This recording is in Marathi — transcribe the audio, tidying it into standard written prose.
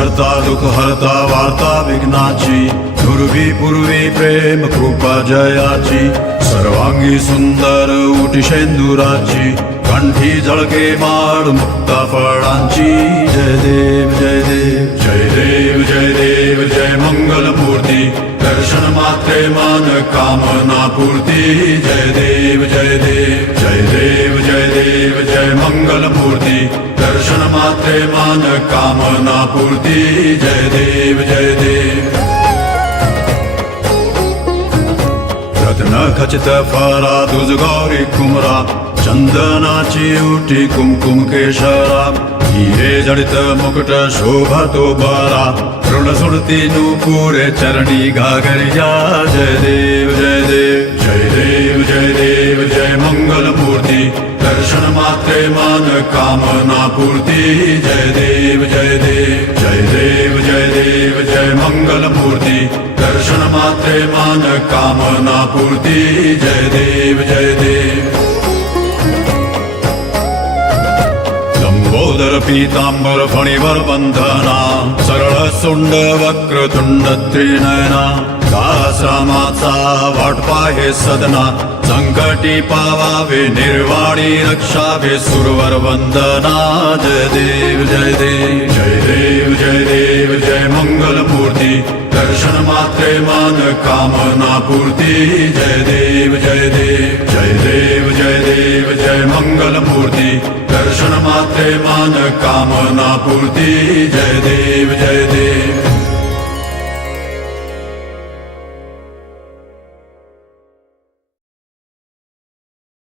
करता दुःख हरता वार्ता विघ्नाची, दुर्वी पूर्वी प्रेम कृपा जयाची, सर्वांगी सुंदर उटी शेंदुराची, कंठी झळके माळ मुक्ता फळांची. जय देव जय देव जय देव जय देव जय मंगल मूर्ती, दर्शन मात्रे मन कामना पूर्ती. जय देव जय देव जय देव जय देव जय मंगल मूर्ती, दर्शन मात्रे मन कामना पूर्ती. जय देव जय देव. रत्न खचित फरा तुझ गौरी कुमरा, चंदनाची उटी कुमकुम केशरा, हिरे जडित मुकुट शोभा तो बरा, ऋण सुरती नूपुरे चरणी घागरिया. जय देव जय देव जय देव जय देव जय मंगल मूर्ती, दर्शन मात्रे मन कामना पूर्ती. जय देव जय देव जय देव जय देव जय मंगल मूर्ती, दर्शन मात्रे मन कामना पूर्ती. जय देव जय देव. लंबोदर पीतांबर फणीवर बंधना, सरळ सोंड वक्रतुंड त्रिनयना, दासरामाचा वाटपा हे सदना, संकटी पावावे निर्वाणी रक्षावे सुरवर वंदना. जय देव जय देव जय देव जय देव जय मंगल मूर्ती, दर्शन मात्रे मन कामना पूर्ती. जय देव जय देव जय देव जय देव जय मंगल मूर्ती, दर्शन मात्रे मन कामना पूर्ती. जय देव.